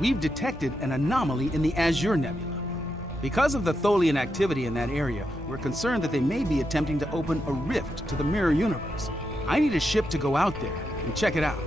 we've detected an anomaly in the Azure Nebula. Because of the Tholian activity in that area, we're concerned that they may be attempting to open a rift to the mirror universe. I need a ship to go out there and check it out.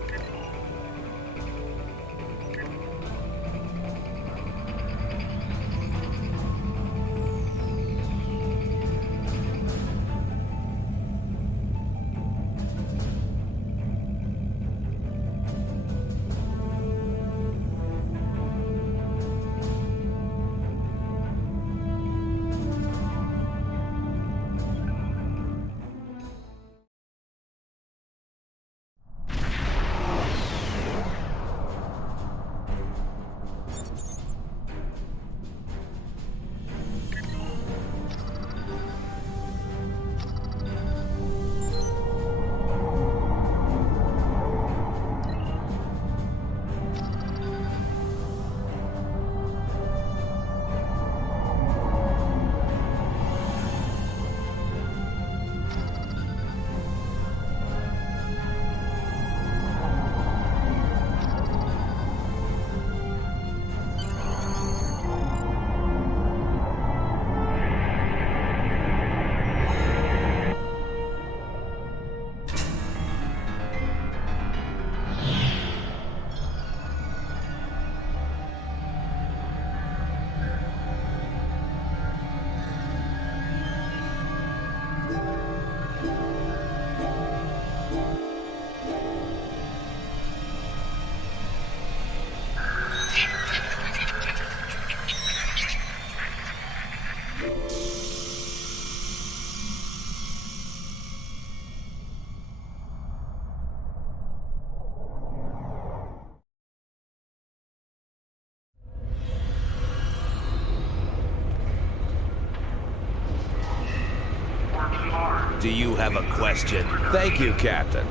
Do you have a question? Thank you, Captain.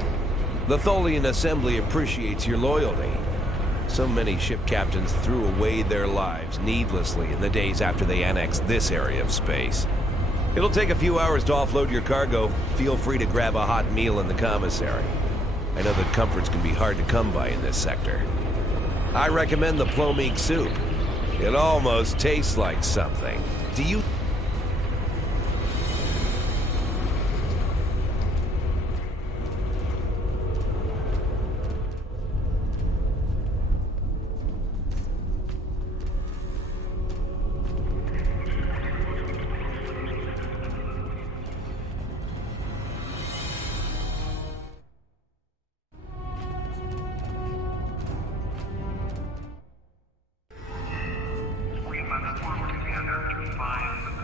The Tholian Assembly appreciates your loyalty. So many ship captains threw away their lives needlessly in the days after they annexed this area of space. It'll take a few hours to offload your cargo. Feel free to grab a hot meal in the commissary. I know that comforts can be hard to come by in this sector. I recommend the plomeek soup. It almost tastes like something. Do you...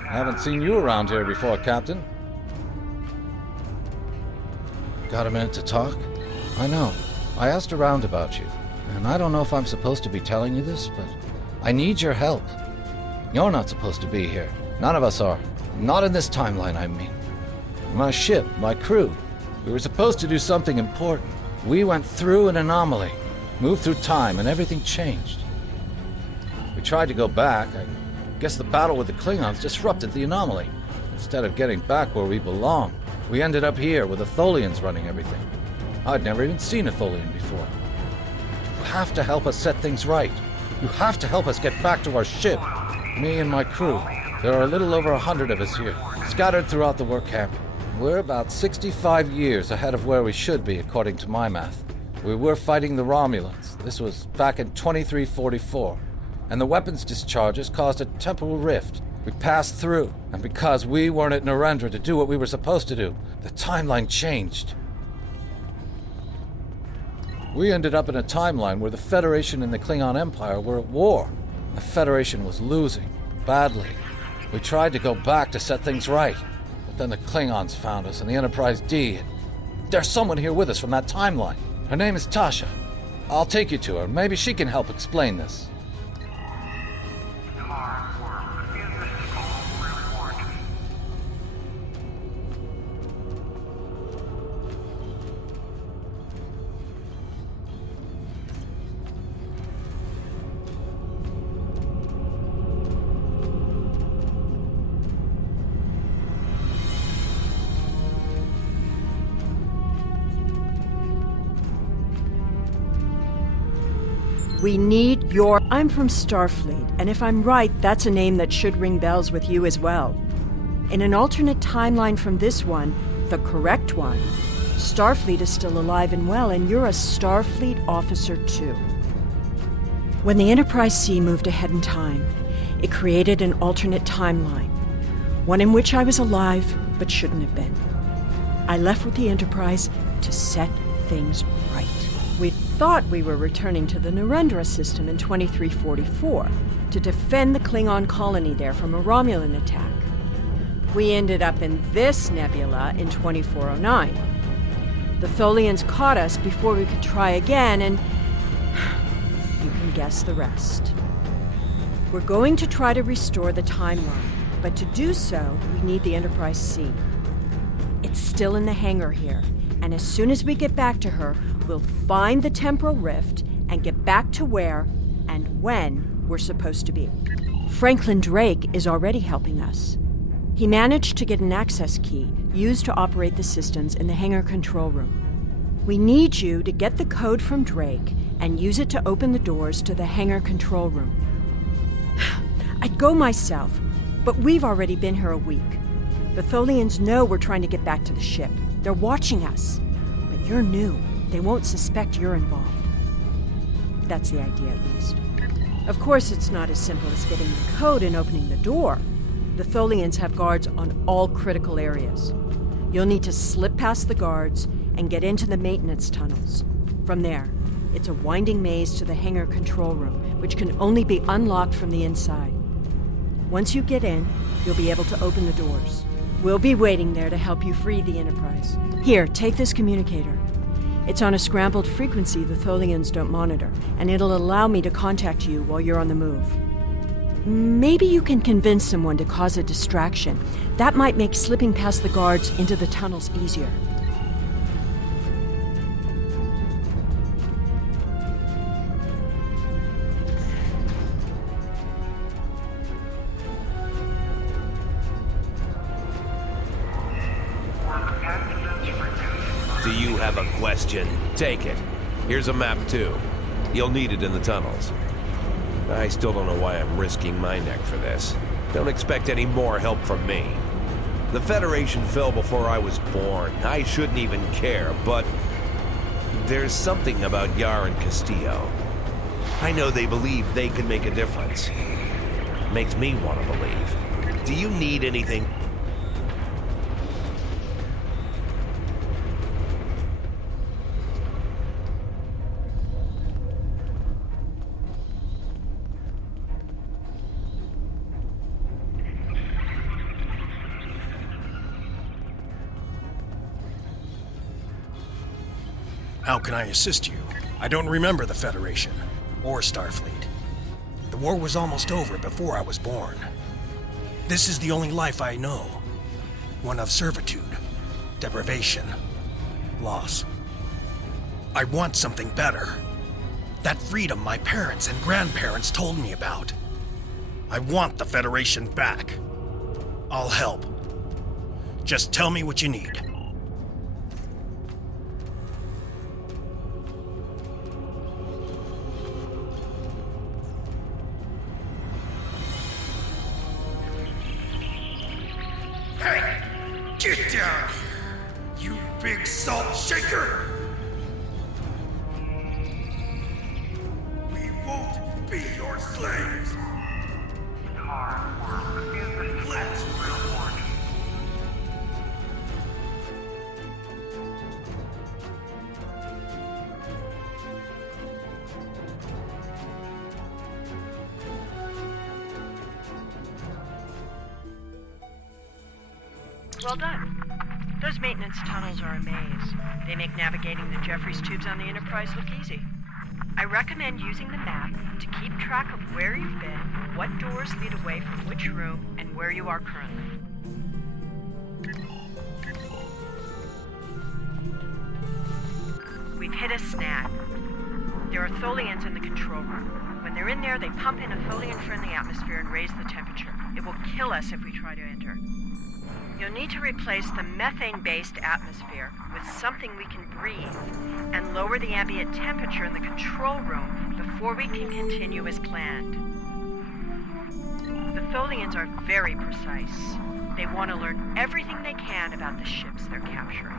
I haven't seen you around here before, Captain. Got a minute to talk? I know. I asked around about you, and I don't know if I'm supposed to be telling you this, but I need your help. You're not supposed to be here. None of us are. Not in this timeline, I mean. My ship, my crew, we were supposed to do something important. We went through an anomaly, moved through time, and everything changed. We tried to go back. I guess the battle with the Klingons disrupted the anomaly. Instead of getting back where we belong, we ended up here with the Tholians running everything. I'd never even seen a Tholian before. You have to help us set things right. You have to help us get back to our ship. Me and my crew. There are a little over 100 of us here, scattered throughout the work camp. We're about 65 years ahead of where we should be, according to my math. We were fighting the Romulans. This was back in 2344. And the weapons discharges caused a temporal rift. We passed through, and because we weren't at Narendra to do what we were supposed to do, the timeline changed. We ended up in a timeline where the Federation and the Klingon Empire were at war. The Federation was losing, badly. We tried to go back to set things right, but then the Klingons found us and the Enterprise D. There's someone here with us from that timeline. Her name is Tasha. I'll take you to her. Maybe she can help explain this. We need your... I'm from Starfleet, and if I'm right, that's a name that should ring bells with you as well. In an alternate timeline from this one, the correct one, Starfleet is still alive and well, and you're a Starfleet officer too. When the Enterprise C moved ahead in time, it created an alternate timeline, one in which I was alive but shouldn't have been. I left with the Enterprise to set things right. We thought we were returning to the Narendra system in 2344 to defend the Klingon colony there from a Romulan attack. We ended up in this nebula in 2409. The Tholians caught us before we could try again, and you can guess the rest. We're going to try to restore the timeline, but to do so, we need the Enterprise C. It's still in the hangar here, and as soon as we get back to her, we'll find the temporal rift and get back to where and when we're supposed to be. Franklin Drake is already helping us. He managed to get an access key used to operate the systems in the hangar control room. We need you to get the code from Drake and use it to open the doors to the hangar control room. I'd go myself, but we've already been here a week. The Tholians know we're trying to get back to the ship. They're watching us. But you're new. They won't suspect you're involved. That's the idea, at least. Of course, it's not as simple as getting the code and opening the door. The Tholians have guards on all critical areas. You'll need to slip past the guards and get into the maintenance tunnels. From there, it's a winding maze to the hangar control room, which can only be unlocked from the inside. Once you get in, you'll be able to open the doors. We'll be waiting there to help you free the Enterprise. Here, take this communicator. It's on a scrambled frequency the Tholians don't monitor, and it'll allow me to contact you while you're on the move. Maybe you can convince someone to cause a distraction. That might make slipping past the guards into the tunnels easier. Do you have a question? Take it. Here's a map, too. You'll need it in the tunnels. I still don't know why I'm risking my neck for this. Don't expect any more help from me. The Federation fell before I was born. I shouldn't even care, but there's something About Yar and Castillo. I know they believe they can make a difference. Makes me want to believe. Do you need anything? How can I assist you? I don't remember the Federation, or Starfleet. The war was almost over before I was born. This is the only life I know. One of servitude, deprivation, loss. I want something better. That freedom my parents and grandparents told me about. I want the Federation back. I'll help. Just tell me what you need. Get down here, you big salt shaker! We won't be your slaves! Let's reward you. Well done. Those maintenance tunnels are a maze. They make navigating the Jeffries tubes on the Enterprise look easy. I recommend using the map to keep track of where you've been, what doors lead away from which room, and where you are currently. We've hit a snag. There are Tholians in the control room. When they're in there, they pump in a Tholian-friendly atmosphere and raise the temperature. It will kill us if we try to enter. You'll need to replace the methane-based atmosphere with something we can breathe and lower the ambient temperature in the control room before we can continue as planned. The Tholians are very precise. They want to learn everything they can about the ships they're capturing.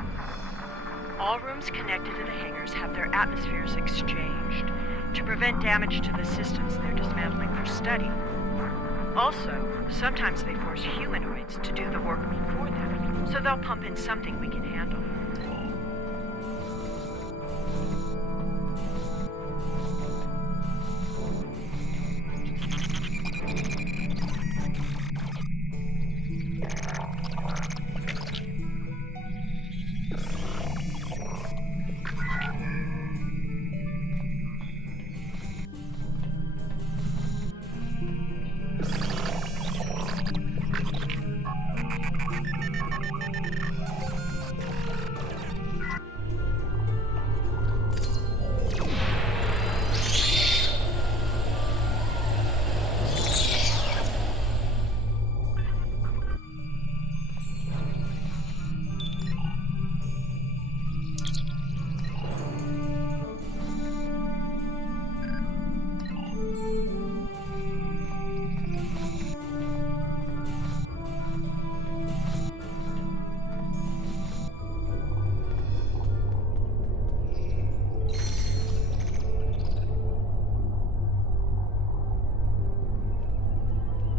All rooms connected to the hangars have their atmospheres exchanged to prevent damage to the systems they're dismantling for study. Also, sometimes they force humanoids to do the work for them, so they'll pump in something we can handle.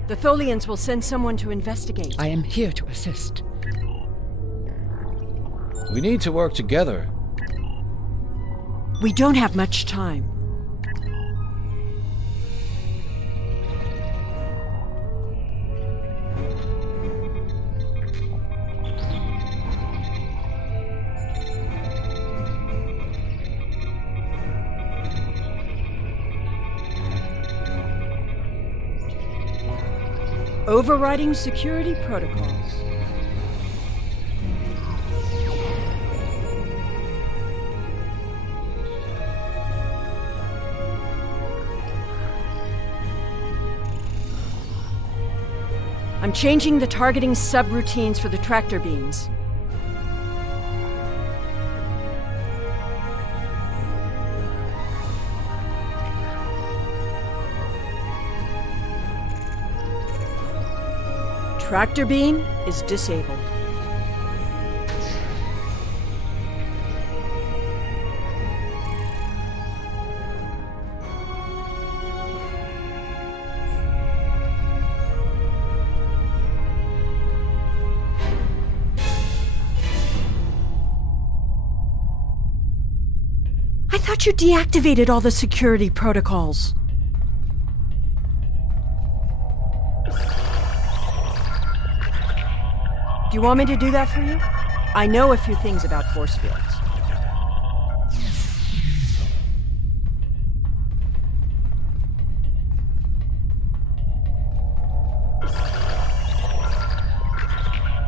The Tholians will send someone to investigate. I am here to assist. We need to work together. We don't have much time. Overriding security protocols. I'm changing the targeting subroutines for the tractor beams. Tractor beam is disabled. I thought you deactivated all the security protocols. Do you want me to do that for you? I know a few things about force fields.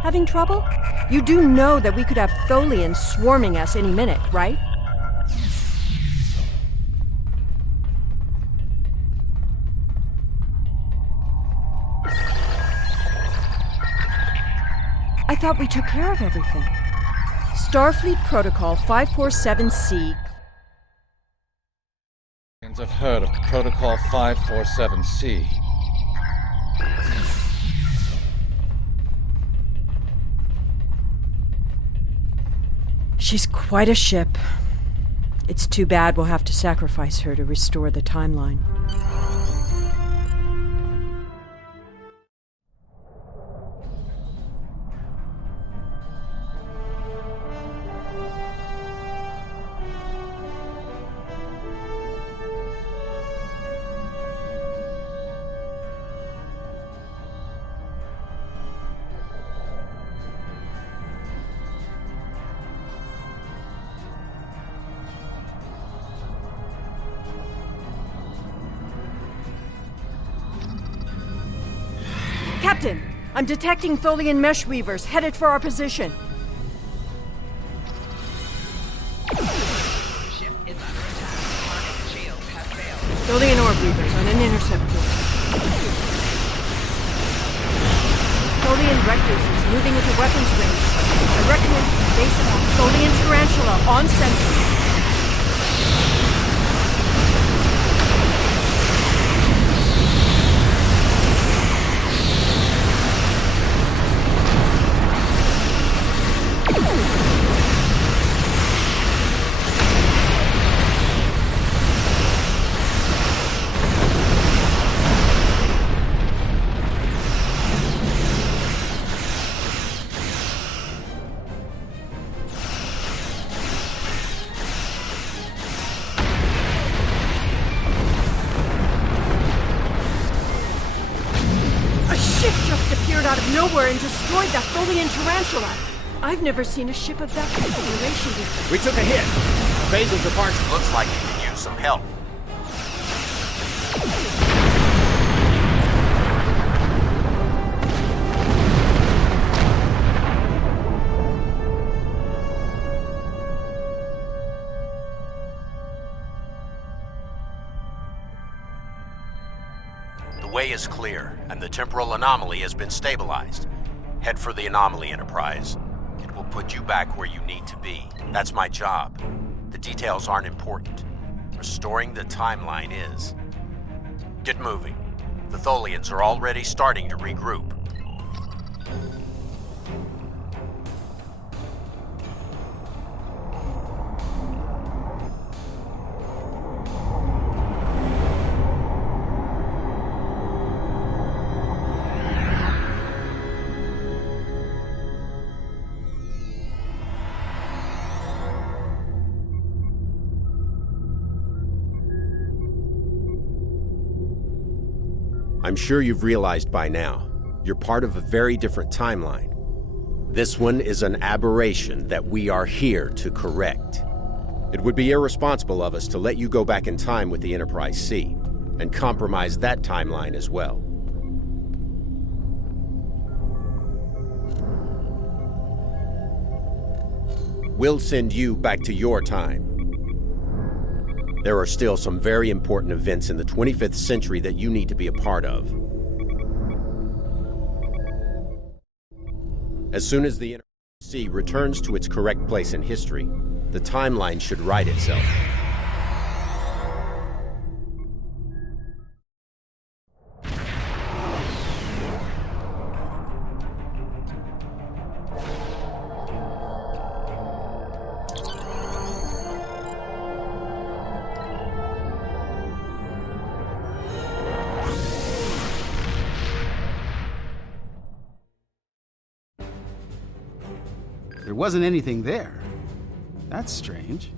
Having trouble? You do know that we could have Tholians swarming us any minute, right? I thought we took care of everything. Starfleet Protocol 547C. I've heard of Protocol 547C. She's quite a ship. It's too bad we'll have to sacrifice her to restore the timeline. Captain, I'm detecting Tholian mesh weavers headed for our position. Ship is under attack. Target shield has failed. Tholian orb weavers on an intercept course. Tholian recluses moving into weapons range. I recommend you base it on Tholian tarantula on sensor. nowhere and destroyed that Tholian tarantula. I've never seen a ship of that configuration before. We took a hit. Basil's departure looks like he could use some help. The way is clear, and the temporal anomaly has been stabilized. Head for the anomaly, Enterprise. It will put you back where you need to be. That's my job. The details aren't important. Restoring the timeline is. Get moving. The Tholians are already starting to regroup. I'm sure you've realized by now, you're part of a very different timeline. This one is an aberration that we are here to correct. It would be irresponsible of us to let you go back in time with the Enterprise C, and compromise that timeline as well. We'll send you back to your time. There are still some very important events in the 25th century that you need to be a part of. As soon as the C returns to its correct place in history, the timeline should right itself. There wasn't anything there. That's strange.